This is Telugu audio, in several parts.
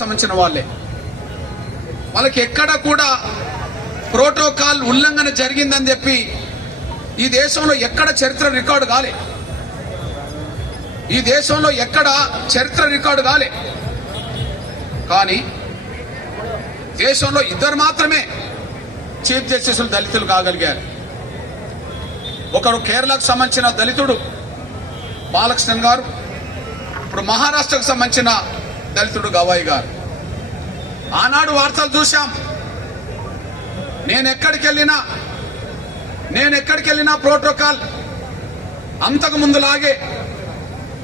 సంబంధించిన వాళ్ళే. వాళ్ళకి ఎక్కడ కూడా ప్రోటోకాల్ ఉల్లంఘన జరిగిందని చెప్పి ఈ దేశంలో ఎక్కడ చరిత్ర రికార్డు కాలే. ఈ దేశంలో ఎక్కడ చరిత్ర రికార్డు కాలే. కానీ దేశంలో ఇద్దరు మాత్రమే చీఫ్ జస్టిస్లు దళితులు కాగలిగారు. ఒకరు కేరళకు సంబంధించిన దళితుడు బాలకృష్ణన్ గారు. ఇప్పుడు మహారాష్ట్రకు సంబంధించిన దళితుడు గవాయి గారు. ఆనాడు వార్తలు చూశాం. నేను ఎక్కడికి వెళ్ళినా నేను ఎక్కడికి వెళ్ళినా ప్రోటోకాల్ అంతకు ముందులాగే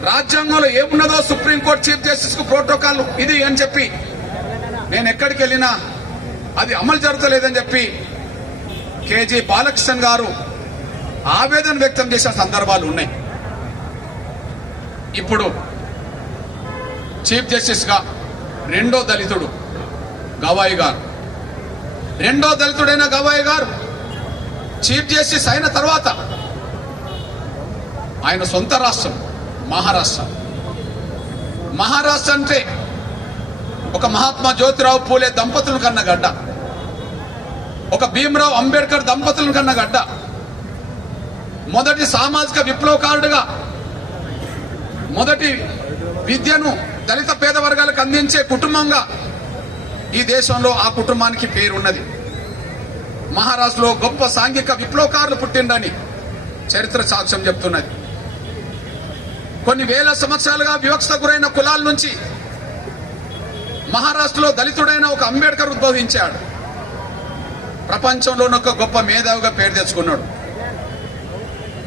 రాజ్యాంగంలో ఏమున్నదో సుప్రీంకోర్టు చీఫ్ జస్టిస్కు ప్రోటోకాల్ ఇది అని చెప్పి నేను ఎక్కడికి వెళ్ళినా అది అమలు జరగలేదని చెప్పి కేజీ బాలకృష్ణ గారు ఆవేదన వ్యక్తం చేసిన సందర్భాలు ఉన్నాయి. ఇప్పుడు చీఫ్ జస్టిస్గా రెండో దళితుడు గవాయి గారు. రెండో దళితుడైన గవాయి గారు చీఫ్ జస్టిస్ అయిన తర్వాత ఆయన సొంత రాష్ట్రం మహారాష్ట్ర. మహారాష్ట్ర అంటే ఒక మహాత్మా జ్యోతిరావు పూలే దంపతులు కన్న గడ్డ. ఒక భీమరావు అంబేద్కర్ దంపతులు కన్న గడ్డ. మొదటి సామాజిక విప్లవకారుడుగా మొదటి విద్యను దళిత పేద వర్గాలకు అందించే కుటుంబంగా ఈ దేశంలో ఆ కుటుంబానికి పేరున్నది. మహారాష్ట్రలో గొప్ప సాంఘిక విప్లవకారులు పుట్టిండని చరిత్ర సాక్ష్యం చెప్తున్నది. కొన్ని వేల సంవత్సరాలుగా వివక్షత గురైన కులాల నుంచి మహారాష్ట్రలో దళితుడైన ఒక అంబేద్కర్ ఉద్భవించాడు. ప్రపంచంలోని ఒక గొప్ప మేధావిగా పేరు తెచ్చుకున్నాడు.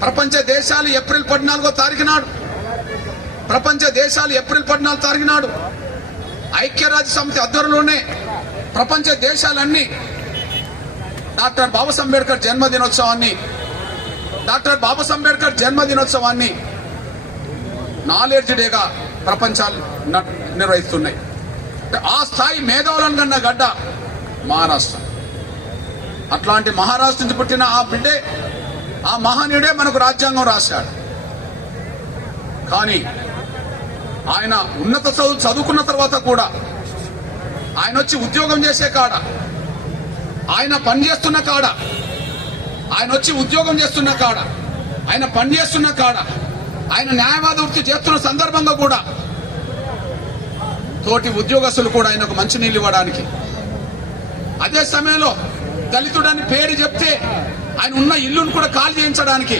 ప్రపంచ దేశాలు ఏప్రిల్ పద్నాలుగో తారీఖు నాడు ప్రపంచ దేశాలు ఏప్రిల్ పద్నాలుగు తారీఖు నాడు ఐక్యరాజ్య సమితి ఆధ్వర్యంలోనే ప్రపంచ దేశాలన్నీ డాక్టర్ బాబాసాహెబ్ అంబేద్కర్ జన్మదినోత్సవాన్ని డాక్టర్ బాబాసాహెబ్ అంబేద్కర్ జన్మదినోత్సవాన్ని నాలెడ్జ్ డేగా ప్రపంచాలు నిర్వహిస్తున్నాయి. ఆ స్థాయి మేధావులను కన్నా గడ్డ మహారాష్ట్ర. అట్లాంటి మహారాష్ట్ర నుంచి పుట్టిన ఆ బిడ్డే ఆ మహనీయుడే మనకు రాజ్యాంగం రాశాడు. కానీ ఆయన ఉన్నత చదువు చదువుకున్న తర్వాత కూడా ఆయన వచ్చి ఉద్యోగం చేసే కాడ ఆయన పనిచేస్తున్న కాడ ఆయన వచ్చి ఉద్యోగం చేస్తున్న కాడ ఆయన పనిచేస్తున్న కాడ ఆయన న్యాయవాద వృత్తి చేస్తున్న సందర్భంగా కూడా తోటి ఉద్యోగస్తులు కూడా ఆయనకు మంచినీళ్ళు ఇవ్వడానికి. అదే సమయంలో దళితుడని పేరు చెప్తే ఆయన ఉన్న ఇల్లును కూడా ఖాళీ చేయించడానికి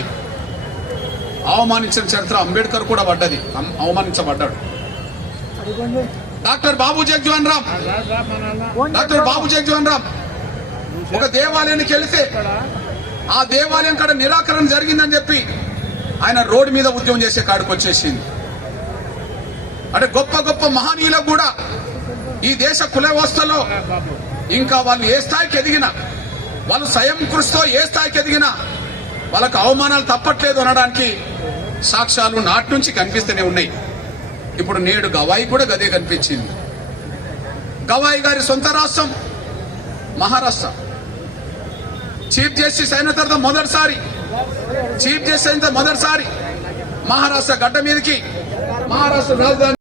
అవమానించిన చరిత్ర అంబేద్కర్ కూడా పడ్డది. అవమానించబడ్డాడు. డాక్టర్ బాబు జగ్జీవన్ రామ్. డాక్టర్ బాబు జగ్జీవన్ రామ్. ఒక దేవాలయానికి వెళితే ఆ దేవాలయం కాడ నిరాకరణ జరిగిందని చెప్పి ఆయన రోడ్డు మీద ఉద్యోగం చేసే కాడికి వచ్చేసింది. అంటే గొప్ప గొప్ప మహనీయులకు కూడా ఈ దేశ కుల వ్యవస్థలో ఇంకా వాళ్ళు ఏ స్థాయికి ఎదిగినా వాళ్ళు స్వయం కృషితో ఏ స్థాయికి ఎదిగినా వాళ్ళకు అవమానాలు తప్పట్లేదు అనడానికి సాక్ష్యాలు నాటి నుంచి కనిపిస్తూనే ఉన్నాయి. ఇప్పుడు నేడు గవాయి కూడా గదే కనిపించింది. గవాయి గారి సొంత రాష్ట్రం మహారాష్ట్ర. చీఫ్ జస్టిస్ అయిన తర్వాత మొదటిసారి చీఫ్ జస్టిస్ అయిన తర్వాత మొదటిసారి మహారాష్ట్ర గడ్డ మీదకి మహారాష్ట్ర రాజధాని